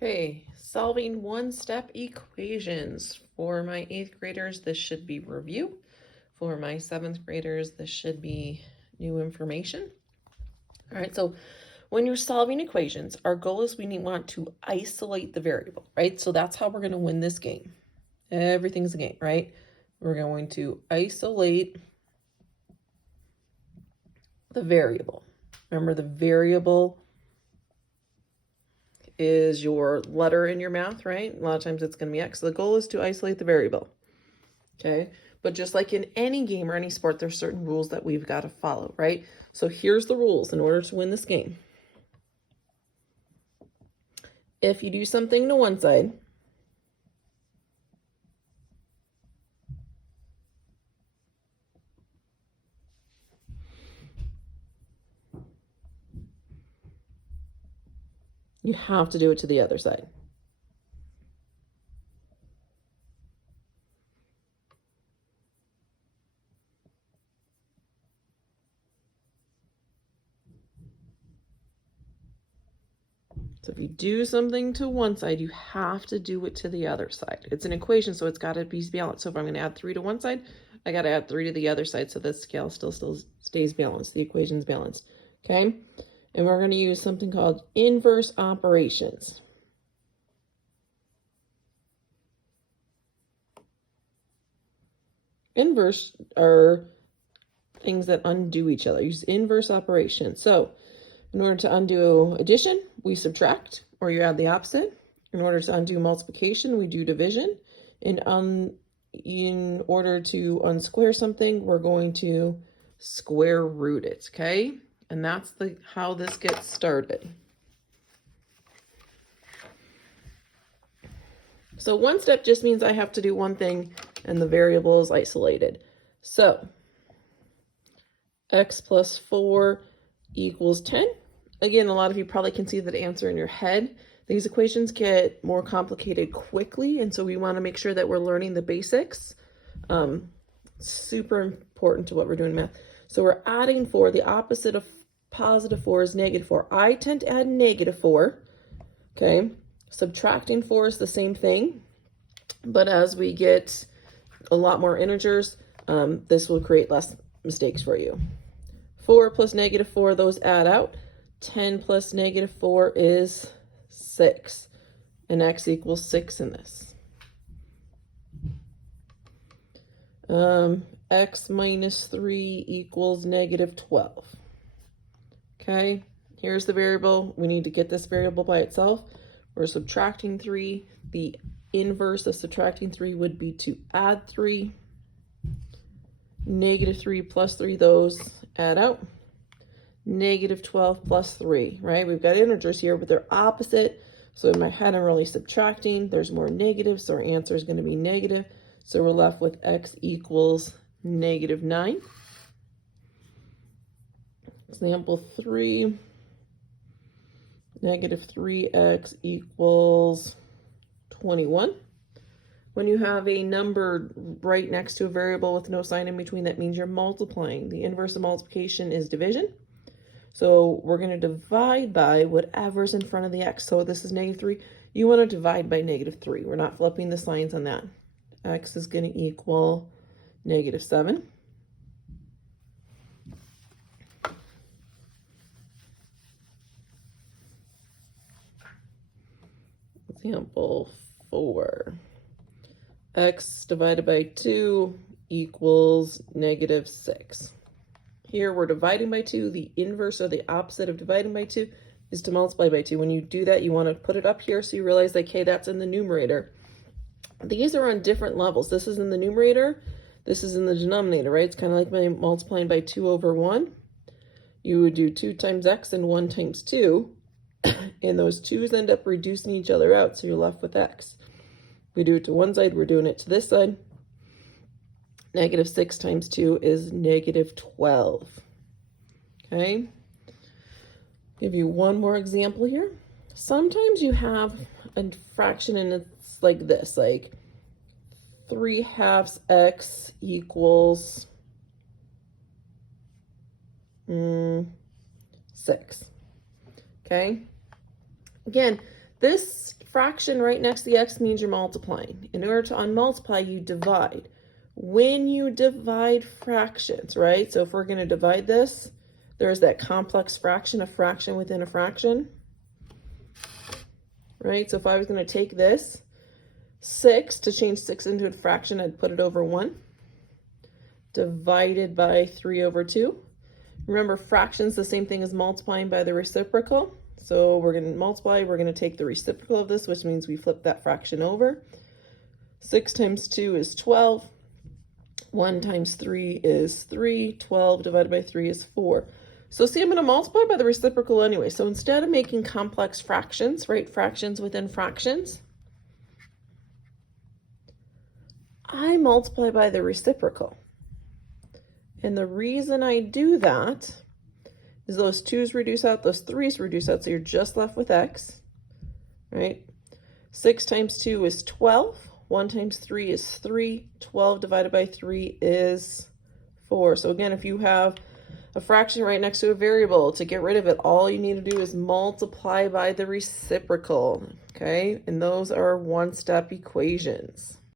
Okay, solving one-step equations. For my 8th graders, this should be review. For my 7th graders, this should be new information. All right, so when you're solving equations, our goal is we want to isolate the variable, right? So that's how we're going to win this game. Everything's a game, right? We're going to isolate the variable. Remember, the variable is your letter in your math, right? A lot of times it's going to be X. So the goal is to isolate the variable, okay? But just like in any game or any sport, there's certain rules that we've got to follow, right? So here's the rules in order to win this game. If you do something to one side, you have to do it to the other side. So if you do something to one side, you have to do it to the other side. It's an equation, so it's got to be balanced. So if I'm going to add 3 to one side, I got to add 3 to the other side so the scale still stays balanced. The equation's balanced, okay? And we're going to use something called inverse operations. Inverse are things that undo each other. Use inverse operations. So in order to undo addition, we subtract, or you add the opposite. In order to undo multiplication, we do division. In order to unsquare something, we're going to square root it, okay? And that's how this gets started. So one step just means I have to do one thing and the variable is isolated. So x plus 4 equals 10. Again, a lot of you probably can see that answer in your head. These equations get more complicated quickly, and so we want to make sure that we're learning the basics. Super important to what we're doing in math. So we're adding 4. The opposite of positive 4 is negative 4. I tend to add negative 4, okay? Subtracting 4 is the same thing, but as we get a lot more integers, this will create less mistakes for you. 4 plus negative 4, those add out. 10 plus negative 4 is 6, and x equals 6 in this. X minus 3 equals negative 12. Okay, here's the variable. We need to get this variable by itself. We're subtracting 3. The inverse of subtracting 3 would be to add 3. Negative 3 plus 3, those add out. Negative 12 plus 3, right? We've got integers here, but they're opposite. So in my head, I'm really subtracting. There's more negatives, so our answer is going to be negative. So we're left with x equals negative 9. Example 3, negative 3x equals 21. When you have a number right next to a variable with no sign in between, that means you're multiplying. The inverse of multiplication is division. So we're going to divide by whatever's in front of the x. So this is negative 3. You want to divide by negative 3. We're not flipping the signs on that. X is going to equal negative 7. Example 4. X divided by 2 equals negative 6. Here we're dividing by 2. The inverse or the opposite of dividing by 2 is to multiply by 2. When you do that, you want to put it up here so you realize like, hey, that's in the numerator. These are on different levels. This is in the numerator. This is in the denominator, right? It's kind of like multiplying by 2 over 1. You would do 2 times x and 1 times 2. And those 2's end up reducing each other out, so you're left with x. We do it to one side, we're doing it to this side. Negative 6 times 2 is negative 12. Okay? Give you one more example here. Sometimes you have a fraction and it's like this, like 3/2 x equals 6. Okay? Again, This fraction right next to the x means you're multiplying. In order to unmultiply, you divide. When you divide fractions, right? So if we're going to divide this, there's that complex fraction, a fraction within a fraction, right? So if I was going to take this 6, to change 6 into a fraction, I'd put it over 1, divided by 3 over 2. Remember, fractions the same thing as multiplying by the reciprocal. So we're going to multiply, we're going to take the reciprocal of this, which means we flip that fraction over. 6 times 2 is 12. 1 times 3 is 3. 12 divided by 3 is 4. So see, I'm going to multiply by the reciprocal anyway. So instead of making complex fractions, right, fractions within fractions, I multiply by the reciprocal. And the reason I do that is those 2's reduce out, those 3's reduce out, so you're just left with x, right? 6 times 2 is 12. 1 times 3 is 3. 12 divided by 3 is 4. So again, if you have a fraction right next to a variable, to get rid of it, all you need to do is multiply by the reciprocal, okay? And those are one-step equations.